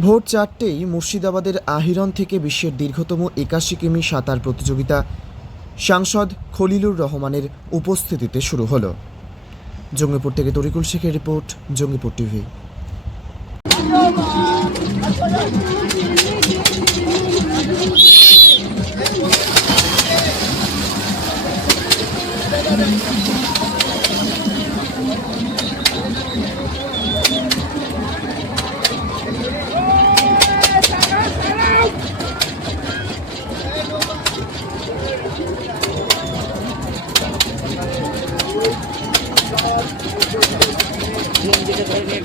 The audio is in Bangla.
ভোর চারটেই মুর্শিদাবাদের আহিরন থেকে বিশ্বের দীর্ঘতম একাশি কিমি সাঁতার প্রতিযোগিতা সাংসদ খলিলুর রহমানের উপস্থিতিতে শুরু হলো জঙ্গিপুর থেকে তরিকুল শেখের report, Jangipur TV Thank you. যেটা ধরে